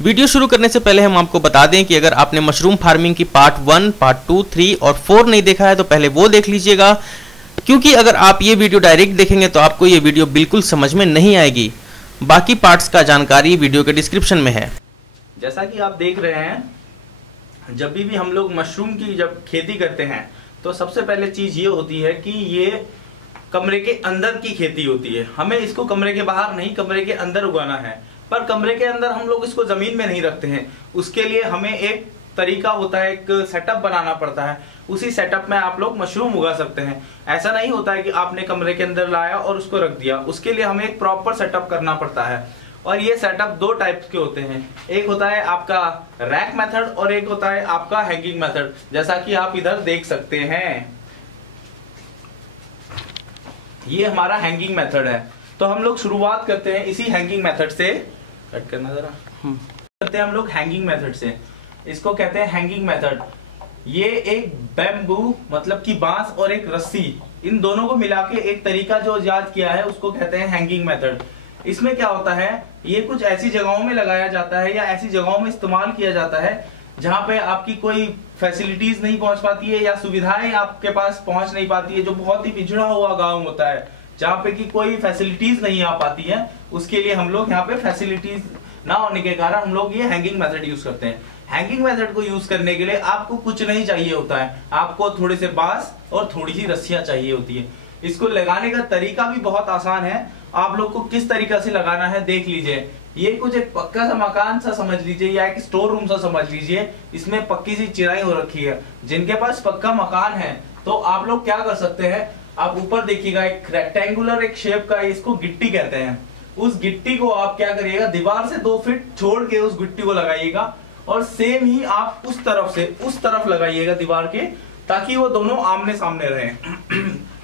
Video शुरू करने से पहले हम आपको बता दें कि अगर आपने मशरूम फार्मिंग की पार्ट 1, पार्ट 2, 3 और 4 नहीं देखा है तो पहले वो देख लीजिएगा, क्योंकि अगर आप ये वीडियो डायरेक्ट देखेंगे तो आपको ये वीडियो बिल्कुल समझ में नहीं आएगी। बाकी पार्ट्स का जानकारी वीडियो के डिस्क्रिप्शन में है। जैसा कि आप देख रहे हैं, जब भी हम लोग मशरूम की जब खेती करते हैं तो सबसे पहले चीज ये होती है कि ये कमरे के अंदर की खेती होती है। हमें इसको कमरे के बाहर नहीं, कमरे के अंदर उगाना है। पर कमरे के अंदर हम लोग इसको जमीन में नहीं रखते हैं, उसके लिए हमें एक तरीका होता है, एक सेटअप बनाना पड़ता है। उसी सेटअप में आप लोग मशरूम उगा सकते हैं। ऐसा नहीं होता है कि आपने कमरे के अंदर लाया और उसको रख दिया, उसके लिए हमें एक प्रॉपर सेटअप करना पड़ता है। और ये सेटअप दो टाइप के होते हैं, एक होता है आपका रैक मेथड और एक होता है आपका हैंगिंग मेथड, जैसा कि आप इधर देख सकते हैं। ये हमारा हैंगिंग मेथड है। तो हम लोग शुरुआत करते हैं इसी हैंगिंग मेथड से। कट करना जरा। करते हैं हम लोग हैंगिंग मेथड से। इसको कहते हैं हैंगिंग मेथड। ये एक बैम्बू मतलब कि बांस और एक रस्सी, इन दोनों को मिला के एक तरीका जो इजाद किया है उसको कहते हैं हैंगिंग मेथड। इसमें क्या होता है, ये कुछ ऐसी जगहों में लगाया जाता है या ऐसी जगहों में इस्तेमाल किया जाता है जहां पे आपकी कोई फैसिलिटीज नहीं पहुंच पाती है या सुविधाएं आपके पास पहुंच नहीं पाती है, जो बहुत ही पिछड़ा हुआ गांव होता है जहाँ पे कि कोई फैसिलिटीज नहीं आ पाती है। उसके लिए हम लोग यहाँ पे फैसिलिटीज ना होने के कारण हम लोग ये हैंगिंग मेथड यूज करते हैं। हैंगिंग मेथड को यूज करने के लिए आपको कुछ नहीं चाहिए होता है, आपको थोड़े से बांस और थोड़ी सी रस्सियां चाहिए होती है। इसको लगाने का तरीका भी बहुत आसान है। आप लोग को किस तरीका से लगाना है देख लीजिए। ये कुछ एक पक्का सा मकान सा समझ लीजिए या एक स्टोर रूम सा समझ लीजिए। इसमें पक्की सी चिराई हो रखी है। जिनके पास पक्का मकान है तो आप लोग क्या कर सकते हैं, आप ऊपर देखिएगा एक रेक्टेंगुलर एक शेप का, इसको गिट्टी कहते हैं। उस गिट्टी को आप क्या करिएगा, दीवार से 2 फीट छोड़ के उस गिट्टी को लगाइएगा और सेम ही आप उस तरफ से उस तरफ लगाइएगा दीवार के, ताकि वो दोनों आमने सामने रहें।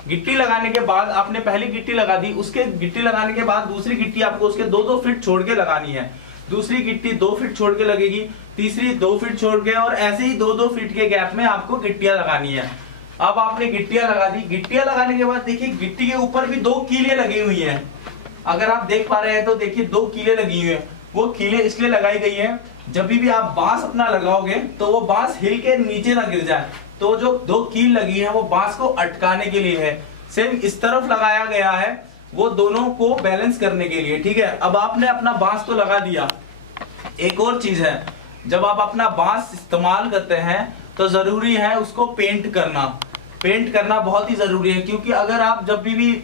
गिट्टी लगाने के बाद आपने पहली गिट्टी लगा दी, उसके गिट्टी लगाने के बाद दूसरी गिट्टी आपको उसके 2-2 फीट छोड़ के लगानी है। दूसरी गिट्टी 2 फीट छोड़ के लगेगी, तीसरी 2 फीट छोड़ के, और ऐसे ही 2-2 फीट के गैप में आपको गिट्टियां लगानी है। अब आपने गिट्टियां लगा दी। गिट्टियां लगाने के बाद देखिए गिट्टी के ऊपर भी 2 कीले लगी हुई हैं। अगर आप देख पा रहे हैं तो देखिए 2 कीले लगी हुई हैं। वो कीले इसलिए लगाई गई है, जब भी आप बांस अपना लगाओगे तो वो बांस हिल के नीचे ना गिर जाए। तो जो 2 कील लगी है वो बांस को अटकाने के लिए है। सेम इस तरफ लगाया गया है वो दोनों को बैलेंस करने के लिए, ठीक है। अब आपने अपना बांस तो लगा दिया। एक और चीज है, जब आप अपना बांस इस्तेमाल करते हैं तो जरूरी है उसको पेंट करना। पेंट करना बहुत ही जरूरी है, क्योंकि अगर आप जब भी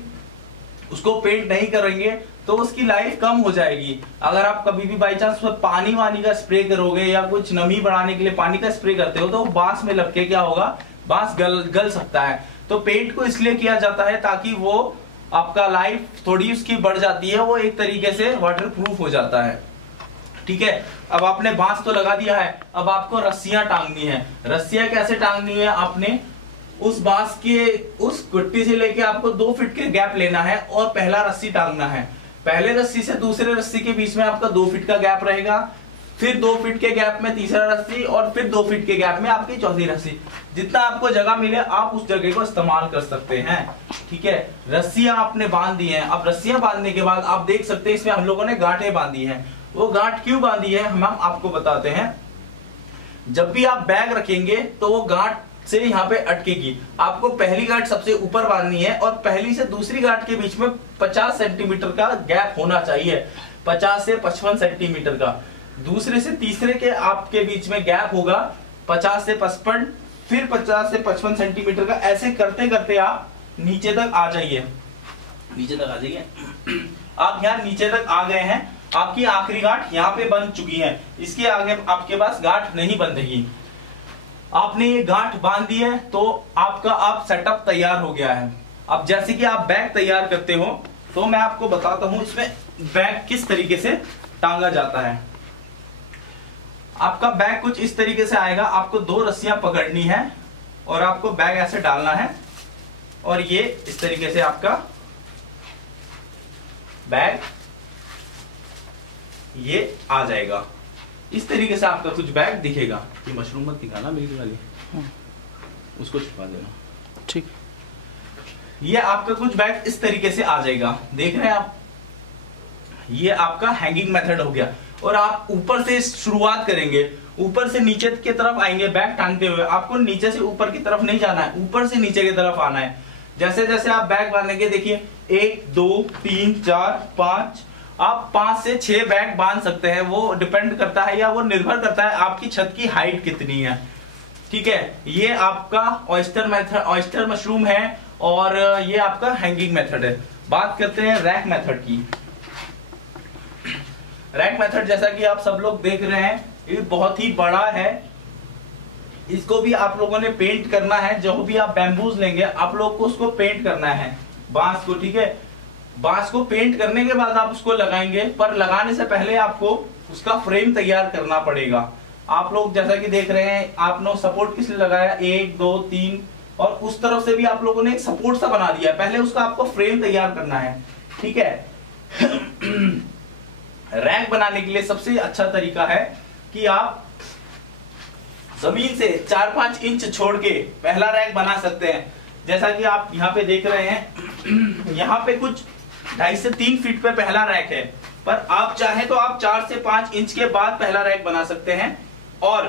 उसको पेंट नहीं करेंगे तो उसकी लाइफ कम हो जाएगी। अगर आप कभी भी बाई चांस पानी वानी का स्प्रे करोगे या कुछ नमी बढ़ाने के लिए पानी का स्प्रे करते हो तो बांस में लग के क्या होगा, बांस गल सकता है। तो पेंट को इसलिए किया जाता है ताकि वो आपका लाइफ थोड़ी उसकी बढ़ जाती है, वो एक तरीके से वाटर प्रूफ हो जाता है, ठीक है। अब आपने बांस तो लगा दिया है, अब आपको रस्सियां टांगनी है। रस्सियां कैसे टांगनी है, आपने उस बांस के उस गुट्टी से लेके आपको 2 फीट के गैप लेना है और पहला रस्सी टांगना है। पहले रस्सी से दूसरे रस्सी के बीच में आपका 2 फीट का गैप रहेगा, फिर 2 फीट के गैप में तीसरा रस्सी और फिर 2 फीट के गैप में आपकी चौथी रस्सी। जितना आपको जगह मिले आप उस जगह को इस्तेमाल कर सकते हैं, ठीक है। रस्सियां आपने बांध दी हैं। अब रस्सियां बांधने के बाद आप देख सकते हैं इसमें हम लोगों ने गांठें बांधी हैं। वो गांठ क्यों बांधी है हम आपको बताते हैं। जब भी आप बैग रखेंगे तो वो गांठ से यहाँ पे अटकेगी। आपको पहली गांठ सबसे ऊपर बांधनी है और पहली से दूसरी गांठ के बीच में 50 सेंटीमीटर का गैप होना चाहिए, 50 से 55 सेंटीमीटर का। दूसरे से तीसरे के आपके बीच में गैप होगा 50 से 55, फिर 50 से 55 सेंटीमीटर का। ऐसे करते करते आप नीचे तक आ जाइए, नीचे तक आ जाइए। आप यहाँ नीचे तक आ गए हैं, आपकी आखिरी गांठ यहाँ पे बन चुकी है, इसके आगे आपके पास गांठ नहीं बंधेगी। आपने ये गांठ बांध दी है तो आपका आप सेटअप तैयार हो गया है। अब जैसे कि आप बैग तैयार करते हो तो मैं आपको बताता हूं इसमें बैग किस तरीके से टांगा जाता है। आपका बैग कुछ इस तरीके से आएगा। आपको 2 रस्सियां पकड़नी है और आपको बैग ऐसे डालना है और ये इस तरीके से आपका बैग ये आ जाएगा। इस तरीके से आपका कुछ बैग दिखेगा। ये मशरूम मत दिखाना मेरी वाली, उसको छुपा देना, ठीक। ये आपका कुछ बैग इस तरीके से आ जाएगा, देख रहे हैं आप। ये आपका हैंगिंग मेथड हो गया। और आप ऊपर से शुरुआत करेंगे, ऊपर से नीचे की तरफ आएंगे बैग टांगते हुए। आपको नीचे से ऊपर की तरफ नहीं जाना है, ऊपर से नीचे की तरफ आना है। जैसे जैसे आप बैग बांधेंगे, देखिए 1 2 3 4 5, आप 5 से 6 बैग बांध सकते हैं। वो डिपेंड करता है या वो निर्भर करता है आपकी छत की हाइट कितनी है। ठीक है, ये आपका ऑयस्टर मेथड, ऑयस्टर मशरूम है और ये आपका हैंगिंग मेथड है। बात करते हैं रैक मेथड की। रैक मेथड जैसा कि आप सब लोग देख रहे हैं, ये बहुत ही बड़ा है। इसको भी आप लोगों ने पेंट करना है। जो भी आप बैम्बूज लेंगे आप लोग को उसको पेंट करना है, बांस को। ठीक है, बांस को पेंट करने के बाद आप उसको लगाएंगे, पर लगाने से पहले आपको उसका फ्रेम तैयार करना पड़ेगा। आप लोग जैसा कि देख रहे हैं, आपने सपोर्ट किस लिए लगाया, 1 2 3, और उस तरफ से भी आप लोगों ने एक सपोर्ट सा बना दिया। पहले उसका आपको फ्रेम तैयार करना है। ठीक है, रैक बनाने के लिए सबसे अच्छा तरीका है कि आप जमीन से 4-5 इंच छोड़ के पहला रैक बना सकते हैं। जैसा कि आप यहाँ पे देख रहे हैं, यहाँ पे कुछ 2.5 से 3 फीट पे पहला रैक है, पर आप चाहे तो आप 4 से 5 इंच के बाद पहला रैक बना सकते हैं। और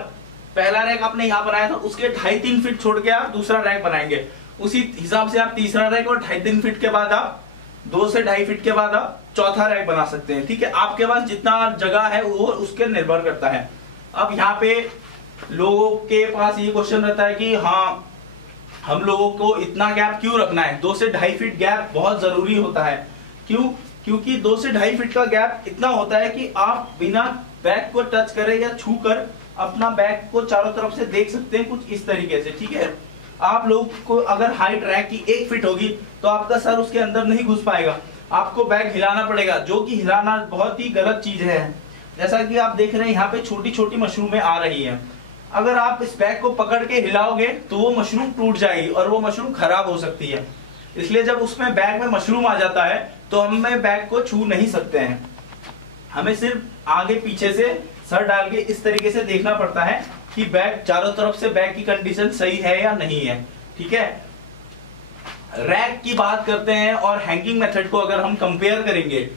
पहला रैक आपने यहाँ बनाया था, उसके 2.5-3 फीट छोड़ के आप दूसरा रैक बनाएंगे। उसी हिसाब से आप तीसरा रैक, और 2.5-3 फीट के बाद आप 2 से 2.5 फीट के बाद आप चौथा रैक बना सकते हैं। ठीक है, आपके पास जितना जगह है वो उसके निर्भर करता है। अब यहाँ पे लोगों के पास ये क्वेश्चन रहता है कि हाँ, हम लोगों को इतना गैप क्यों रखना है? 2 से 2.5 फीट गैप बहुत जरूरी होता है। क्यों? क्योंकि 2 से 2.5 फीट का गैप इतना होता है कि आप बिना बैग को टच करे या छू कर अपना बैग को चारों तरफ से देख सकते हैं, कुछ इस तरीके से। ठीक है, आप लोग को अगर हाइट रैक की 1 फीट होगी तो आपका सर उसके अंदर नहीं घुस पाएगा, आपको बैग हिलाना पड़ेगा, जो कि हिलाना बहुत ही गलत चीज है। जैसा कि आप देख रहे हैं, यहाँ पे छोटी छोटी मशरूमें आ रही हैं। अगर आप इस बैग को पकड़ के हिलाओगे तो वो मशरूम टूट जाएगी और वो मशरूम खराब हो सकती है। इसलिए जब उसमें बैग में मशरूम आ जाता है तो हमें बैग को छू नहीं सकते हैं। हमें सिर्फ आगे पीछे से सर डाल के इस तरीके से देखना पड़ता है कि बैग चारों तरफ से बैग की कंडीशन सही है या नहीं है। ठीक है, रैक की बात करते हैं और हैंगिंग मेथड को अगर हम कंपेयर करेंगे,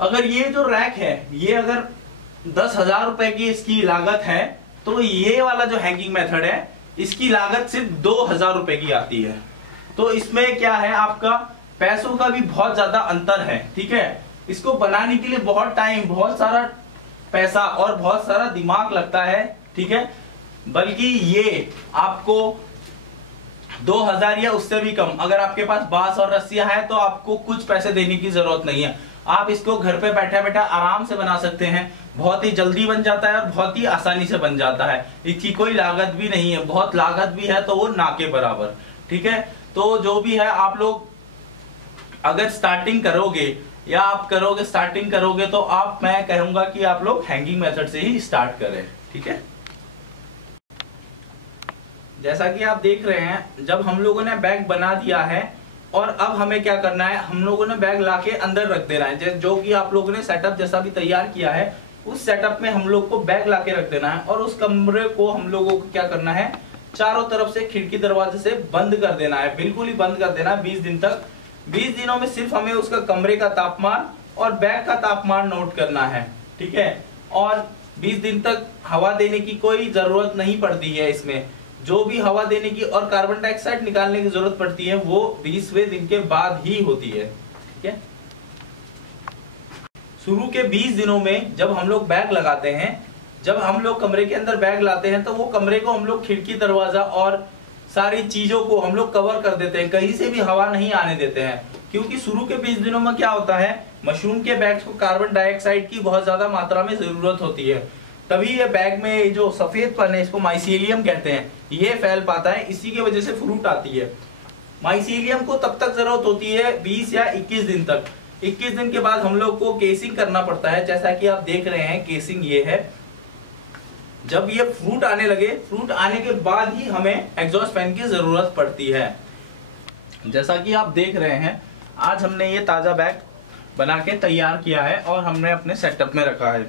अगर ये जो रैक है ये अगर 10,000 रुपए की इसकी लागत है, तो ये वाला जो हैंगिंग मेथड है इसकी लागत सिर्फ 2,000 रुपए की आती है। तो इसमें क्या है, आपका पैसों का भी बहुत ज्यादा अंतर है। ठीक है, इसको बनाने के लिए बहुत टाइम, बहुत सारा पैसा और बहुत सारा दिमाग लगता है। ठीक है, बल्कि ये आपको 2,000 या उससे भी कम, अगर आपके पास बांस और रस्सियां हैं तो आपको कुछ पैसे देने की जरूरत नहीं है। आप इसको घर पे बैठा बैठा आराम से बना सकते हैं। बहुत ही जल्दी बन जाता है और बहुत ही आसानी से बन जाता है। इसकी कोई लागत भी नहीं है, बहुत लागत भी है तो वो ना के बराबर। ठीक है, तो जो भी है, आप लोग अगर स्टार्टिंग करोगे या आप करोगे स्टार्टिंग करोगे तो मैं कहूंगा कि आप लोग हैंगिंग मेथड से ही स्टार्ट करें। ठीक है, जैसा कि आप देख रहे हैं, जब हम लोगों ने बैग बना दिया है और अब हमें क्या करना है, हम लोगों ने बैग लाके अंदर रख देना है। जो कि आप लोगों ने सेटअप जैसा भी तैयार किया है, उस सेटअप में हम लोग को बैग लाके रख देना है। और उस कमरे को हम लोगों को क्या करना है, चारों तरफ से खिड़की दरवाजे से बंद कर देना है, बिल्कुल ही बंद कर देना है 20 दिन तक। 20 दिनों में सिर्फ हमें उसका कमरे का तापमान और बैग का तापमान नोट करना है। ठीक है, और 20 दिन तक हवा देने की कोई जरूरत नहीं पड़ती है। इसमें जो भी हवा देने की और कार्बन डाइऑक्साइड निकालने की जरूरत पड़ती है वो 20वें दिन के बाद ही होती है। ठीक है, शुरू के 20 दिनों में जब हम लोग बैग लगाते हैं, जब हम लोग कमरे के अंदर बैग लाते हैं, तो वो कमरे को हम लोग खिड़की दरवाजा और सारी चीजों को हम लोग कवर कर देते हैं, कहीं से भी हवा नहीं आने देते हैं। क्योंकि शुरू के 20 दिनों में क्या होता है, मशरूम के बैग्स को कार्बन डाइऑक्साइड की बहुत ज्यादा मात्रा में जरूरत होती है, तभी ये बैग में जो सफेद पन है, इसको माइसीलियम कहते हैं, ये फैल पाता है। इसी की वजह से फ्रूट आती है। माइसीलियम को तब तक जरूरत होती है 20 या 21 दिन तक। 21 दिन के बाद हम लोग को केसिंग करना पड़ता है। जैसा कि आप देख रहे हैं, केसिंग ये है। जब ये फ्रूट आने लगे, फ्रूट आने के बाद ही हमें एग्जॉस्ट फैन की जरूरत पड़ती है। जैसा कि आप देख रहे हैं, आज हमने ये ताजा बैग बना के तैयार किया है और हमने अपने सेटअप में रखा है।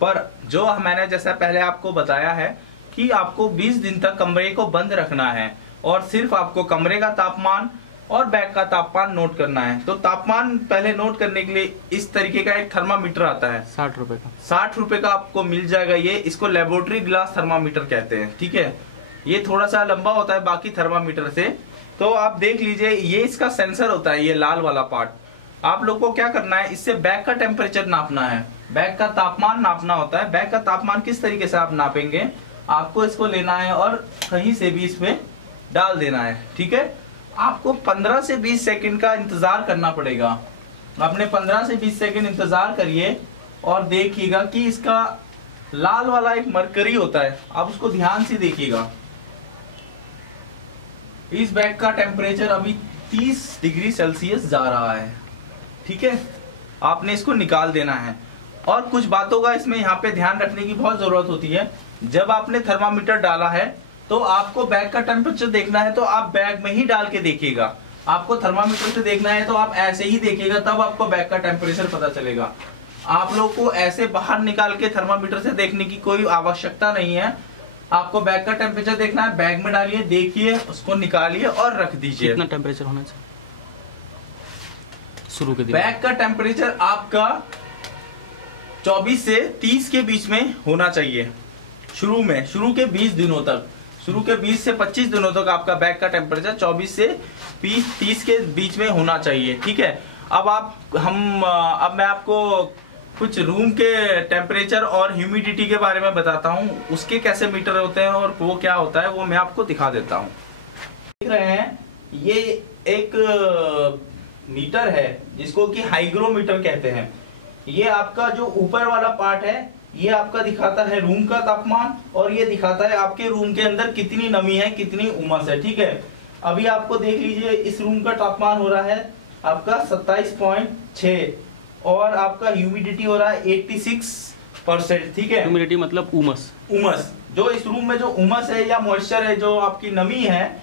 पर जो मैंने जैसा पहले आपको बताया है कि आपको 20 दिन तक कमरे को बंद रखना है और सिर्फ आपको कमरे का तापमान और बैग का तापमान नोट करना है। तो तापमान पहले नोट करने के लिए इस तरीके का एक थर्मामीटर आता है, 60 रुपए का। 60 रुपए का आपको मिल जाएगा ये। इसको लेबोरेटरी ग्लास थर्मामीटर कहते हैं, ठीक है। ये थोड़ा सा लंबा होता है बाकी थर्मामीटर से। तो आप देख लीजिए, ये इसका सेंसर होता है, ये लाल वाला पार्ट। आप लोग को क्या करना है, इससे बैग का टेम्परेचर नापना है, बैग का तापमान नापना होता है। बैग का तापमान किस तरीके से आप नापेंगे, आपको इसको लेना है और कहीं से भी इसमें डाल देना है, ठीक है। आपको 15 से 20 सेकंड का इंतजार करना पड़ेगा। आपने 15 से 20 सेकंड इंतजार करिए और देखिएगा कि इसका लाल वाला एक मरकरी होता है, आप उसको ध्यान से देखिएगा। इस बैग का टेम्परेचर अभी 30 डिग्री सेल्सियस जा रहा है, ठीक है। आपने इसको निकाल देना है। और कुछ बातों का इसमें यहाँ पे ध्यान रखने की बहुत जरूरत होती है। जब आपने थर्मामीटर डाला है तो आपको बैग का टेम्परेचर देखना है, तो आप बैग में ही डाल के देखिएगा। आपको थर्मामीटर से देखना है तो आप ऐसे ही देखिएगा, तब आपको बैग का टेम्परेचर पता चलेगा। आप लोग को ऐसे बाहर निकाल के थर्मामीटर से देखने की कोई आवश्यकता नहीं है। आपको बैग का टेम्परेचर देखना है, बैग में डालिए, देखिए, उसको निकालिए और रख दीजिए। कितना टेम्परेचर होना चाहिए शुरू के दिन? बैग का टेम्परेचर आपका 24 से 30 के बीच में होना चाहिए। शुरू के 20 दिनों तक, शुरू के 20 से 25 दिनों तक आपका बैग का टेम्परेचर 24 से 30 के बीच में होना चाहिए, ठीक है। अब मैं आपको कुछ रूम के टेम्परेचर और ह्यूमिडिटी के बारे में बताता हूँ। उसके कैसे मीटर होते हैं और वो क्या होता है वो मैं आपको दिखा देता हूँ। देख रहे हैं, ये एक मीटर है जिसको कि हाइग्रोमीटर कहते हैं। ये आपका जो ऊपर वाला पार्ट है, ये आपका दिखाता है रूम का तापमान, और ये दिखाता है आपके रूम के अंदर कितनी नमी है, कितनी उमस है, ठीक है। अभी आपको देख लीजिए, इस रूम का तापमान हो रहा है आपका 27.6 और आपका ह्यूमिडिटी हो रहा है 86%, ठीक है। ह्यूमिडिटी मतलब उमस। जो इस रूम में जो उमस है या मॉइस्चर है, जो आपकी नमी है,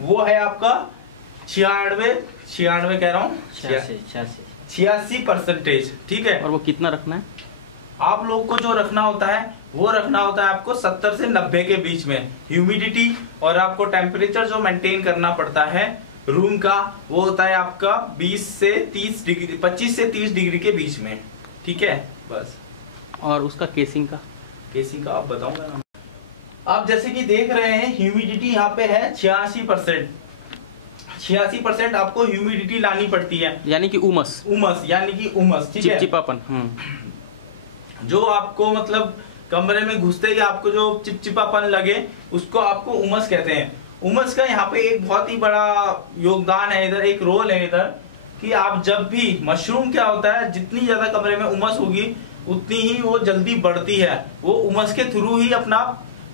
वो है आपका 96 कह रहा हूँ, 86%, ठीक है। और वो कितना रखना है आप लोग को? जो रखना होता है वो रखना होता है आपको 70 से 90 के बीच में ह्यूमिडिटी, और आपको टेम्परेचर जो मेंटेन करना पड़ता है रूम का, वो होता है आपका 20 से 30 डिग्री, 25 से 30 डिग्री के बीच में, ठीक है, बस। और उसका केसिंग का आप बताऊंगा ना। आप जैसे कि देख रहे हैं, ह्यूमिडिटी यहाँ पे है 86%। 86% आपको ह्यूमिडिटी लानी पड़ती है, यानी कि उमस, ठीक है, चिपचिपापन। जो आपको मतलब कमरे में घुसते ही आपको जो चिपचिपापन लगे, उसको आपको उमस कहते हैं। उमस का यहाँ पे एक बहुत ही बड़ा योगदान है इधर, एक रोल है इधर, कि आप जब भी मशरूम क्या होता है, जितनी ज्यादा कमरे में उमस होगी उतनी ही वो जल्दी बढ़ती है। वो उमस के थ्रू ही अपना,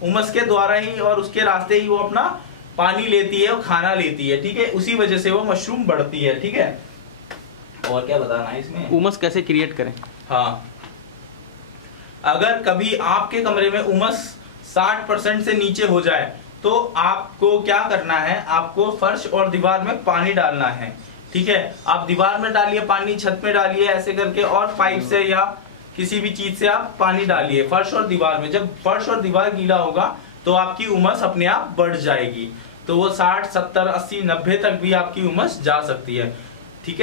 उमस के द्वारा ही और उसके रास्ते ही वो अपना पानी लेती है और खाना लेती है, ठीक है। उसी वजह से वो मशरूम बढ़ती है, ठीक है। और क्या बताना है इसमें, उमस कैसे क्रिएट करें? हाँ, अगर कभी आपके कमरे में उमस 60% से नीचे हो जाए तो आपको क्या करना है, आपको फर्श और दीवार में पानी डालना है, ठीक है। आप दीवार में डालिए पानी, छत में डालिए, ऐसे करके, और पाइप से या किसी भी चीज से आप पानी डालिए फर्श और दीवार में। जब फर्श और दीवार गीला होगा तो आपकी उमस अपने आप बढ़ जाएगी। तो वो 60, 70, 80, 90 तक भी आपकी उमस जा सकती है, ठीक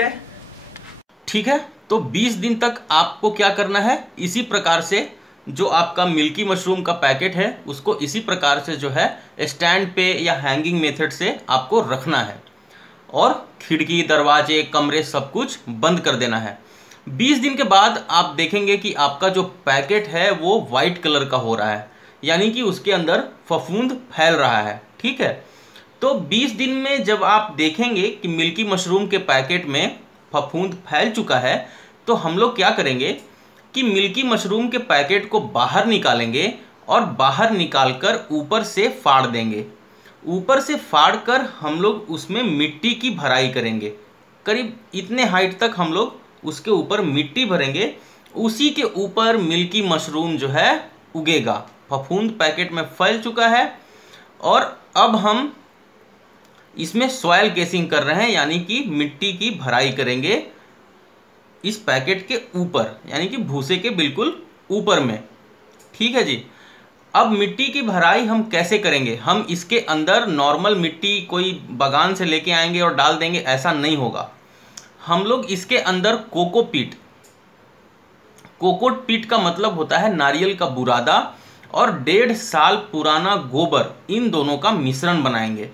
है। तो 20 दिन तक आपको क्या करना है, इसी प्रकार से जो आपका मिल्की मशरूम का पैकेट है उसको इसी प्रकार से जो है स्टैंड पे या हैंगिंग मेथड से आपको रखना है, और खिड़की, दरवाजे, कमरे सब कुछ बंद कर देना है। 20 दिन के बाद आप देखेंगे कि आपका जो पैकेट है वो वाइट कलर का हो रहा है, यानी कि उसके अंदर फफूंद फैल रहा है, ठीक है। तो 20 दिन में जब आप देखेंगे कि मिल्की मशरूम के पैकेट में फफूंद फैल चुका है, तो हम लोग क्या करेंगे कि मिल्की मशरूम के पैकेट को बाहर निकालेंगे और बाहर निकालकर ऊपर से फाड़ देंगे। ऊपर से फाड़ कर हम लोग उसमें मिट्टी की भराई करेंगे। करीब इतने हाइट तक हम लोग उसके ऊपर मिट्टी भरेंगे, उसी के ऊपर मिल्की मशरूम जो है उगेगा। फफूंद पैकेट में फैल चुका है और अब हम इसमें सॉइल केसिंग कर रहे हैं, यानी कि मिट्टी की भराई करेंगे इस पैकेट के ऊपर, यानी कि भूसे के बिल्कुल ऊपर में, ठीक है जी। अब मिट्टी की भराई हम कैसे करेंगे? हम इसके अंदर नॉर्मल मिट्टी कोई बागान से लेके आएंगे और डाल देंगे, ऐसा नहीं होगा। हम लोग इसके अंदर कोकोपीट, कोकोपीट का मतलब होता है नारियल का बुरादा, और 1.5 साल पुराना गोबर, इन दोनों का मिश्रण बनाएंगे।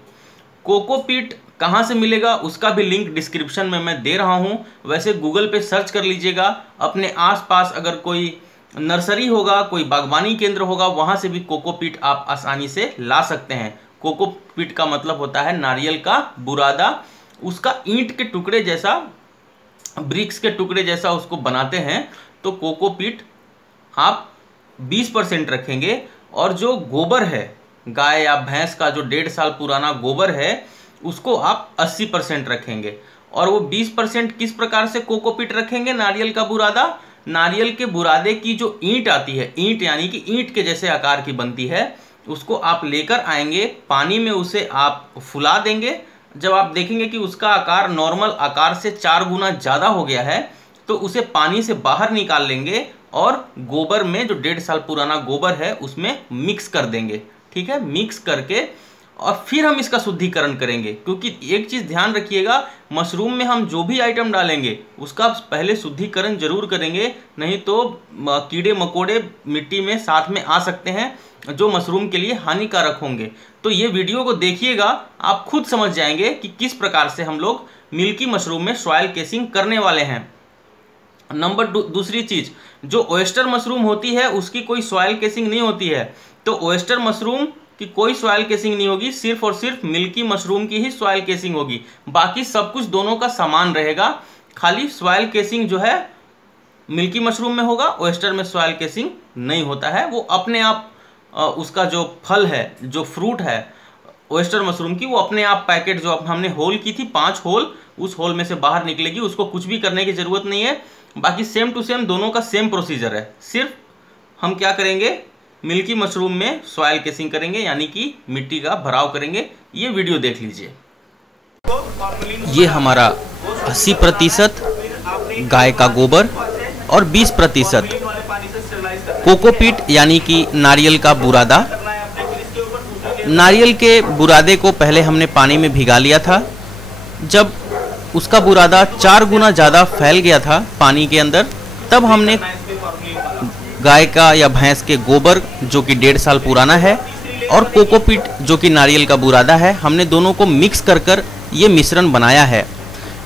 कोकोपीट कहाँ से मिलेगा उसका भी लिंक डिस्क्रिप्शन में मैं दे रहा हूँ। वैसे गूगल पे सर्च कर लीजिएगा, अपने आसपास अगर कोई नर्सरी होगा, कोई बागवानी केंद्र होगा, वहाँ से भी कोकोपीट आप आसानी से ला सकते हैं। कोकोपीट का मतलब होता है नारियल का बुरादा। उसका ईंट के टुकड़े जैसा, ब्रिक्स के टुकड़े जैसा उसको बनाते हैं। तो कोकोपीट आप 20% रखेंगे, और जो गोबर है गाय या भैंस का, जो 1.5 साल पुराना गोबर है, उसको आप 80% रखेंगे। और वो 20% किस प्रकार से कोकोपीट रखेंगे? नारियल का बुरादा, नारियल के बुरादे की जो ईंट आती है, ईंट यानी कि ईंट के जैसे आकार की बनती है, उसको आप लेकर आएंगे, पानी में उसे आप फुला देंगे। जब आप देखेंगे कि उसका आकार नॉर्मल आकार से 4 गुना ज़्यादा हो गया है, तो उसे पानी से बाहर निकाल लेंगे और गोबर में, जो 1.5 साल पुराना गोबर है, उसमें मिक्स कर देंगे। ठीक है, मिक्स करके और फिर हम इसका शुद्धिकरण करेंगे। क्योंकि एक चीज़ ध्यान रखिएगा, मशरूम में हम जो भी आइटम डालेंगे उसका पहले शुद्धिकरण जरूर करेंगे, नहीं तो कीड़े मकोड़े मिट्टी में साथ में आ सकते हैं, जो मशरूम के लिए हानिकारक होंगे। तो ये वीडियो को देखिएगा, आप खुद समझ जाएंगे कि किस प्रकार से हम लोग मिल्की मशरूम में सॉइल केसिंग करने वाले हैं। नंबर दूसरी चीज, जो ओयस्टर मशरूम होती है उसकी कोई सॉइल केसिंग नहीं होती है। तो ओयस्टर मशरूम की कोई सॉइल केसिंग नहीं होगी, सिर्फ और सिर्फ मिल्की मशरूम की ही सॉइल केसिंग होगी। बाकी सब कुछ दोनों का समान रहेगा, खाली सॉइल केसिंग जो है मिल्की मशरूम में होगा, ओयस्टर में सॉइल केसिंग नहीं होता है। वो अपने आप उसका जो फल है, जो फ्रूट है ओयस्टर मशरूम की, वो अपने आप पैकेट जो हमने होल की थी 5 होल, उस होल में से बाहर निकलेगी, उसको कुछ भी करने की जरूरत नहीं है। बाकी सेम टू सेम दोनों का सेम प्रोसीजर है। सिर्फ हम क्या करेंगे, मिल्की मशरूम में सॉइल केसिंग करेंगे, यानी कि मिट्टी का भराव करेंगे। ये वीडियो देख लीजिए। ये हमारा 80% गाय का गोबर और 20% कोकोपीट यानी कि नारियल का बुरादा। नारियल के बुरादे को पहले हमने पानी में भिगा लिया था। जब उसका बुरादा 4 गुना ज़्यादा फैल गया था पानी के अंदर, तब हमने गाय का या भैंस के गोबर, जो कि 1.5 साल पुराना है, और कोकोपीट, जो कि नारियल का बुरादा है, हमने दोनों को मिक्स कर ये मिश्रण बनाया है।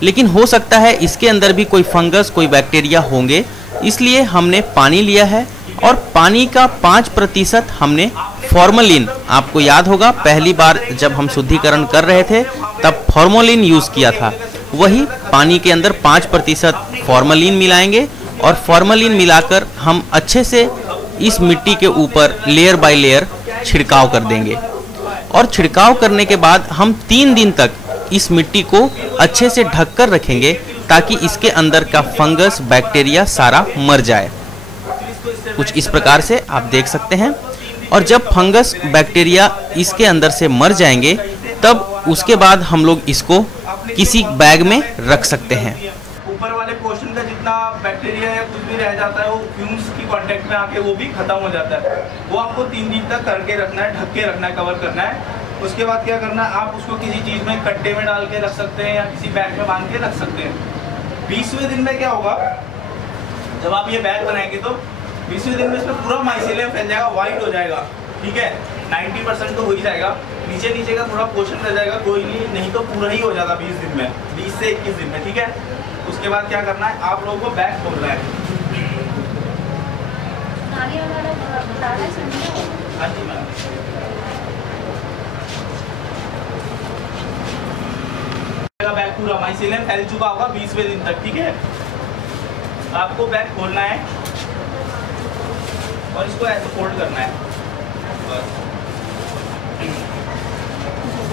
लेकिन हो सकता है इसके अंदर भी कोई फंगस, कोई बैक्टीरिया होंगे, इसलिए हमने पानी लिया है, और पानी का 5% हमने फॉर्मलिन, आपको याद होगा पहली बार जब हम शुद्धिकरण कर रहे थे तब फॉर्मलिन यूज़ किया था, वही पानी के अंदर 5% फॉर्मलिन मिलाएंगे। और फॉर्मलिन मिलाकर हम अच्छे से इस मिट्टी के ऊपर लेयर बाय लेयर छिड़काव कर देंगे। और छिड़काव करने के बाद हम 3 दिन तक इस मिट्टी को अच्छे से ढककर रखेंगे, ताकि इसके अंदर का फंगस, बैक्टीरिया सारा मर जाए। कुछ इस प्रकार से आप देख सकते हैं। और जब फंगस, बैक्टीरिया इसके अंदर से मर जाएंगे, तब उसके बाद हम लोग इसको किसी बैग में रख सकते हैं। ऊपर वाले पोर्शन का जितना बैक्टीरिया या कुछ भी रह जाता है, वो फ्यूम्स की कांटेक्ट में आके वो भी खत्म हो जाता है। वो आपको 3 दिन तक करके रखना है, ढक के रखना है, कवर करना है। उसके बाद क्या करना है, आप उसको किसी चीज़ में कट्टे में डाल के रख सकते हैं या किसी बैग में बांध के रख सकते हैं। 20वें दिन में क्या होगा, जब आप ये बैग बनाएंगे तो 20वें दिन में इसमें पूरा माइसेलियम फैल जाएगा, वाइट हो जाएगा। ठीक है, 90% तो हो ही जाएगा। नीचे का थोड़ा पोर्शन रह जाएगा, कोई नहीं तो पूरा ही हो जाता 20 दिन में, 20 से 21 दिन में। ठीक है, उसके बाद क्या करना है, आप लोगों को बैग खोलना है। हाँ जी मैम, बैग पूरा माइसेलियम फैल चुका होगा 20वें दिन तक। ठीक है, आपको बैग खोलना है और इसको ऐसे फोल्ड करना है बस।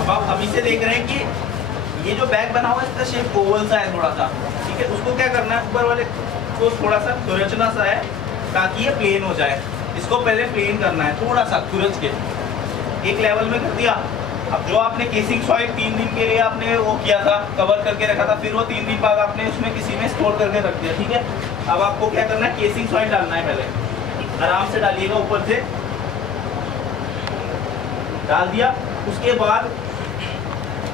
अब आप अभी से देख रहे हैं कि ये जो बैग बना हुआ है इसका शेप ओवल सा है थोड़ा सा। ठीक है, उसको क्या करना है, ऊपर वाले को थोड़ा सा खुरचना सा है ताकि ये प्लेन हो जाए। इसको पहले प्लेन करना है, थोड़ा सा खुरच के एक लेवल में कर दिया। अब जो आपने केसिंग सॉइल 3 दिन के लिए आपने वो किया था, कवर करके रखा था, फिर वो 3 दिन बाद आपने उसमें किसी में स्टोर करके रख दिया। ठीक है, अब आपको क्या करना है, केसिंग सॉइल डालना है। पहले आराम से डालिएगा ऊपर से, डाल दिया। उसके बाद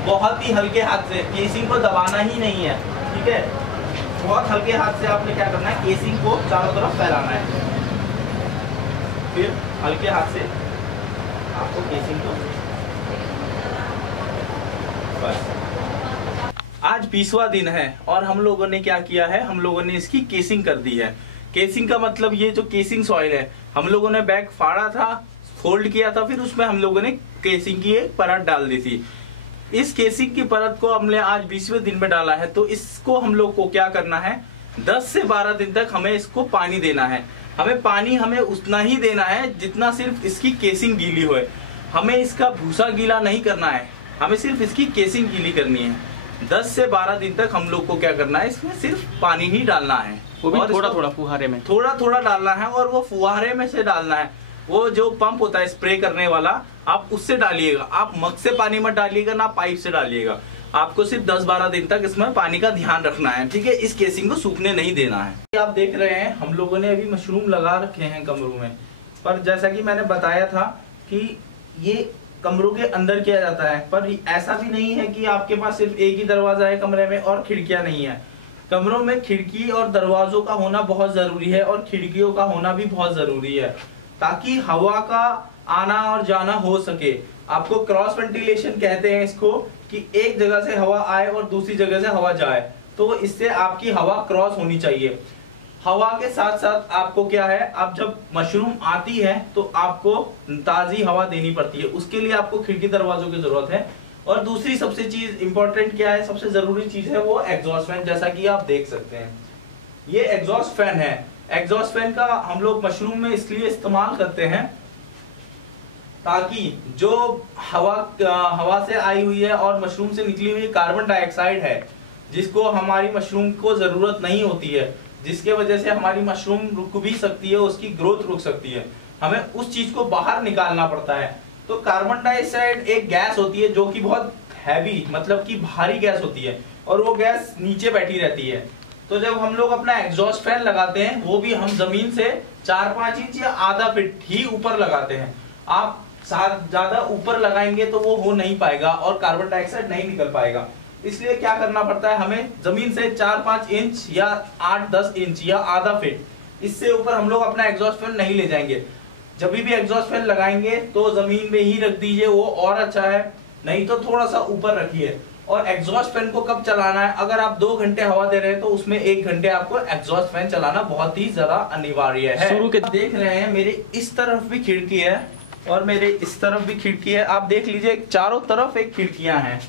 बहुत ही हल्के हाथ से, केसिंग को दबाना ही नहीं है, ठीक है, बहुत हल्के हाथ से आपने क्या करना है, केसिंग को चारों तरफ फैलाना है। फिर हल्के हाथ से आपको केसिंग को, बस। आज 20वां दिन है और हम लोगों ने क्या किया है, हम लोगों ने इसकी केसिंग कर दी है। केसिंग का मतलब ये जो केसिंग सॉइल है, हम लोगों ने बैग फाड़ा था, फोल्ड किया था, फिर उसमें हम लोगों ने केसिंग की एक परत डाल दी थी। इस केसिंग की परत को हमने आज 20वें दिन में डाला है। तो इसको हम लोग को क्या करना है, 10 से 12 दिन तक हमें इसको पानी देना है। हमें उतना ही देना है जितना सिर्फ इसकी केसिंग गीली होए। हमें इसका भूसा गीला नहीं करना है, हमें सिर्फ इसकी केसिंग गीली करनी है। 10 से 12 दिन तक हम लोग को क्या करना है, इसमें सिर्फ पानी ही डालना है, वो भी थोड़ा थोड़ा फुहारे में, थोड़ा थोड़ा डालना है। और वो फुहारे में से डालना है, वो जो पंप होता है स्प्रे करने वाला, आप उससे डालिएगा। आप मग से पानी मत डालिएगा, ना पाइप से डालिएगा। आपको सिर्फ 10-12 दिन तक इसमें पानी का ध्यान रखना है, ठीक है। इस केसिंग को सूखने नहीं देना है। आप देख रहे हैं हम लोगों ने अभी मशरूम लगा रखे हैं कमरों में, पर जैसा कि मैंने बताया था कि ये कमरों के अंदर किया जाता है, पर ऐसा भी नहीं है कि आपके पास सिर्फ एक ही दरवाजा है कमरे में और खिड़कियां नहीं है। कमरों में खिड़की और दरवाजों का होना बहुत जरूरी है और खिड़कियों का होना भी बहुत जरूरी है, ताकि हवा का आना और जाना हो सके। आपको क्रॉस वेंटिलेशन कहते हैं इसको, कि एक जगह से हवा आए और दूसरी जगह से हवा जाए, तो इससे आपकी हवा क्रॉस होनी चाहिए। हवा के साथ साथ आपको क्या है, आप जब मशरूम आती है तो आपको ताजी हवा देनी पड़ती है, उसके लिए आपको खिड़की दरवाजों की जरूरत है। और दूसरी सबसे चीज इंपॉर्टेंट क्या है, सबसे जरूरी चीज है वो एग्जॉस्ट फैन। जैसा कि आप देख सकते हैं ये एग्जॉस्ट फैन है। एग्जॉस्ट फैन का हम लोग मशरूम में इसलिए इस्तेमाल करते हैं ताकि जो हवा से आई हुई है और मशरूम से निकली हुई कार्बन डाइऑक्साइड है, जिसको हमारी मशरूम को जरूरत नहीं होती है, जिसके वजह से हमारी मशरूम रुक भी सकती है, उसकी ग्रोथ रुक सकती है, हमें उस चीज को बाहर निकालना पड़ता है। तो कार्बन डाइऑक्साइड एक गैस होती है जो कि बहुत हैवी, मतलब कि भारी गैस होती है, और वो गैस नीचे बैठी रहती है। तो जब हम लोग अपना एग्जॉस्ट फैन लगाते हैं, वो भी हम जमीन से 4-5 इंच या आधा फीट ही ऊपर लगाते हैं। आप ज्यादा ऊपर लगाएंगे तो वो हो नहीं पाएगा और कार्बन डाइऑक्साइड नहीं निकल पाएगा। इसलिए क्या करना पड़ता है, हमें जमीन से 4-5 इंच या 8-10 इंच या आधा फीट, इससे ऊपर हम लोग अपना एग्जॉस्ट फैन नहीं ले जाएंगे। जब भी एग्जॉस्ट फैन लगाएंगे तो जमीन में ही रख दीजिए, वो और अच्छा है, नहीं तो थोड़ा सा ऊपर रखिए। और एग्जॉस्ट फैन को कब चलाना है, अगर आप 2 घंटे हवा दे रहे हैं तो उसमें 1 घंटे आपको एग्जॉस्ट फैन चलाना बहुत ही ज्यादा अनिवार्य है। शुरू के देख रहे हैं मेरे इस तरफ भी खिड़की है और मेरे इस तरफ भी खिड़की है। आप देख लीजिए चारों तरफ एक खिड़कियां हैं,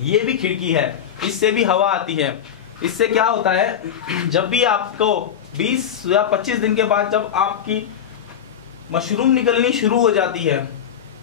ये भी खिड़की है, इससे भी हवा आती है। इससे क्या होता है, जब भी आपको 20 या 25 दिन के बाद जब आपकी मशरूम निकलनी शुरू हो जाती है,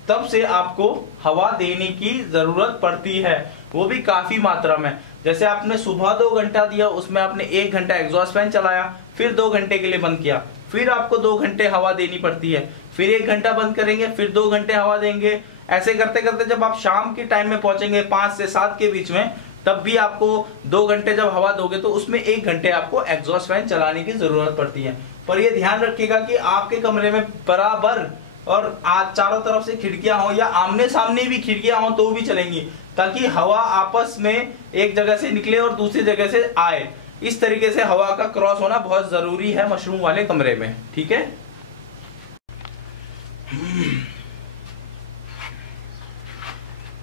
तब से आपको हवा देने की जरूरत पड़ती है, वो भी काफी मात्रा में। जैसे आपने सुबह 2 घंटा दिया, उसमें आपने 1 घंटा एग्जॉस्ट फैन चलाया, फिर 2 घंटे के लिए बंद किया, फिर आपको 2 घंटे हवा देनी पड़ती है, फिर 1 घंटा बंद करेंगे, फिर 2 घंटे हवा देंगे। ऐसे करते करते जब आप शाम के टाइम में पहुंचेंगे 5 से 7 के बीच में, तब भी आपको 2 घंटे जब हवा दोगे तो उसमें 1 घंटे आपको एग्जॉस्ट फैन चलाने की जरूरत पड़ती है। पर ये ध्यान रखिएगा कि आपके कमरे में बराबर और चारों तरफ से खिड़कियां हो या आमने सामने भी खिड़कियां हो तो भी चलेंगी, ताकि हवा आपस में एक जगह से निकले और दूसरी जगह से आए। इस तरीके से हवा का क्रॉस होना बहुत जरूरी है मशरूम वाले कमरे में, ठीक है।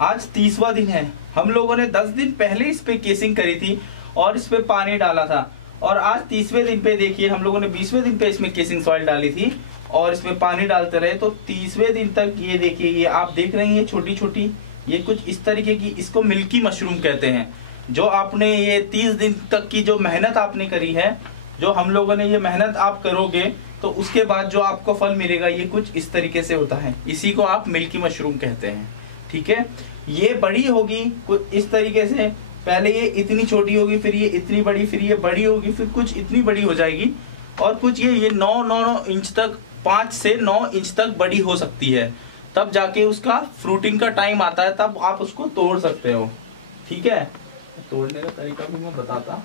आज 30वां दिन है। हम लोगों ने 10 दिन पहले इस पे केसिंग करी थी और इस पे पानी डाला था, और आज 30वें दिन पे देखिए हम लोगों ने 20वें दिन पे इसमें केसिंग सॉइल डाली थी और इसमें पानी डालते रहे। तो 30वें दिन तक ये देखिए, ये आप देख रहे हैं ये छोटी छोटी, ये कुछ इस तरीके की, इसको मिल्की मशरूम कहते हैं। जो आपने ये 30 दिन तक की जो मेहनत आपने करी है, जो हम लोगों ने ये मेहनत आप करोगे तो उसके बाद जो आपको फल मिलेगा ये कुछ इस तरीके से होता है। इसी को आप मिल्की मशरूम कहते हैं, ठीक है। ये बड़ी होगी कुछ इस तरीके से, पहले ये इतनी छोटी होगी, फिर ये इतनी बड़ी, फिर ये बड़ी होगी, फिर कुछ इतनी बड़ी हो जाएगी, और कुछ ये 9 इंच तक, 5 से 9 इंच तक बड़ी हो सकती है। तब जाके उसका फ्रूटिंग का टाइम आता है, तब आप उसको तोड़ सकते हो, ठीक है। तोड़ने का तरीका भी मैं बताता।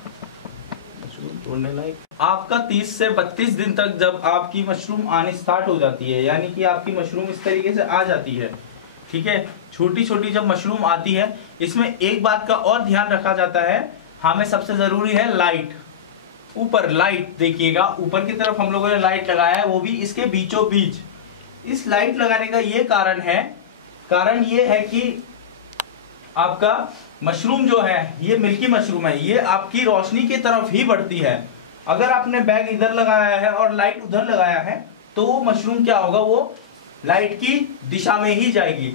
मशरूम तोड़ने लायक आपका 30 से 32 दिन तक जब आपकी मशरूम आने स्टार्ट हो जाती है, यानी कि आपकी मशरूम इस तरीके से आ जाती है, ठीक है। छोटी छोटी जब मशरूम आती है, इसमें एक बात का और ध्यान रखा जाता है, हमें सबसे जरूरी है लाइट। ऊपर लाइट देखिएगा, ऊपर की तरफ हम लोगों ने लाइट लगाया है, वो भी इसके बीचों बीच। इस लाइट लगाने का ये कारण ये है कि आपका मशरूम जो है, ये मिल्की मशरूम है, ये आपकी रोशनी की तरफ ही बढ़ती है। अगर आपने बैग इधर लगाया है और लाइट उधर लगाया है, तो वो मशरूम क्या होगा, वो लाइट की दिशा में ही जाएगी।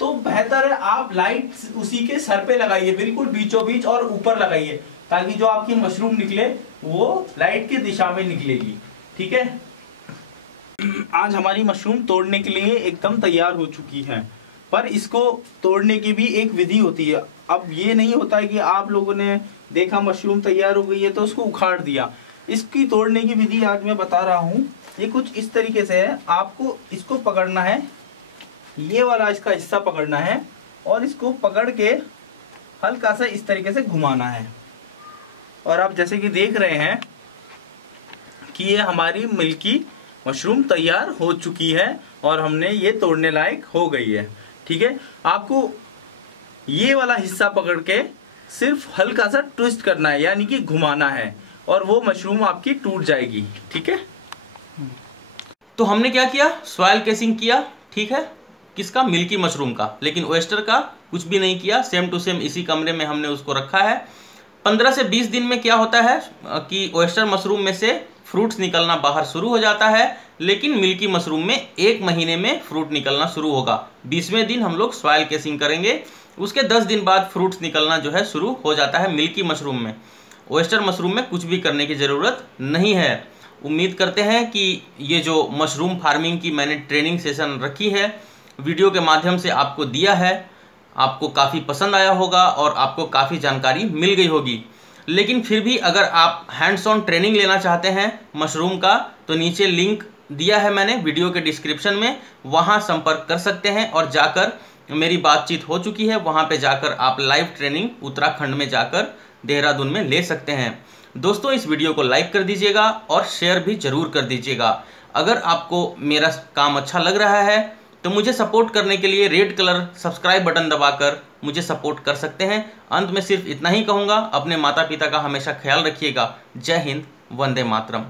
तो बेहतर है आप लाइट उसी के सर पे लगाइए, बिल्कुल बीचों बीच और ऊपर लगाइए, ताकि जो आपकी मशरूम निकले वो लाइट की दिशा में निकलेगी, ठीक है। आज हमारी मशरूम तोड़ने के लिए एकदम तैयार हो चुकी है, पर इसको तोड़ने की भी एक विधि होती है। अब ये नहीं होता है कि आप लोगों ने देखा मशरूम तैयार हो गई है तो उसको उखाड़ दिया। इसकी तोड़ने की विधि आज मैं बता रहा हूँ। ये कुछ इस तरीके से है, आपको इसको पकड़ना है, ये वाला इसका हिस्सा पकड़ना है और इसको पकड़ के हल्का सा इस तरीके से घुमाना है। और आप जैसे कि देख रहे हैं कि ये हमारी मिल्की मशरूम तैयार हो चुकी है और हमने ये तोड़ने लायक हो गई है, ठीक है। आपको ये वाला हिस्सा पकड़ के सिर्फ हल्का सा ट्विस्ट करना है, यानी कि घुमाना है, और वो मशरूम आपकी टूट जाएगी, ठीक है। तो हमने क्या किया, सॉइल केसिंग किया, ठीक है, किसका, मिल्की मशरूम का, लेकिन ओयस्टर का कुछ भी नहीं किया। सेम टू सेम इसी कमरे में हमने उसको रखा है। 15 से 20 दिन में क्या होता है कि ओयस्टर मशरूम में से फ्रूट्स निकलना बाहर शुरू हो जाता है, लेकिन मिल्की मशरूम में 1 महीने में फ्रूट निकलना शुरू होगा। 20वें दिन हम लोग सॉइल केसिंग करेंगे, उसके 10 दिन बाद फ्रूट्स निकलना जो है शुरू हो जाता है मिल्की मशरूम में। ओयस्टर मशरूम में कुछ भी करने की ज़रूरत नहीं है। उम्मीद करते हैं कि ये जो मशरूम फार्मिंग की मैंने ट्रेनिंग सेशन रखी है, वीडियो के माध्यम से आपको दिया है, आपको काफ़ी पसंद आया होगा और आपको काफ़ी जानकारी मिल गई होगी। लेकिन फिर भी अगर आप हैंड्स ऑन ट्रेनिंग लेना चाहते हैं मशरूम का, तो नीचे लिंक दिया है मैंने वीडियो के डिस्क्रिप्शन में, वहाँ संपर्क कर सकते हैं और जाकर मेरी बातचीत हो चुकी है, वहाँ पे जाकर आप लाइव ट्रेनिंग उत्तराखंड में जाकर देहरादून में ले सकते हैं। दोस्तों, इस वीडियो को लाइक कर दीजिएगा और शेयर भी ज़रूर कर दीजिएगा। अगर आपको मेरा काम अच्छा लग रहा है तो मुझे सपोर्ट करने के लिए रेड कलर सब्सक्राइब बटन दबाकर मुझे सपोर्ट कर सकते हैं। अंत में सिर्फ इतना ही कहूँगा, अपने माता पिता का हमेशा ख्याल रखिएगा। जय हिंद, वंदे मातरम।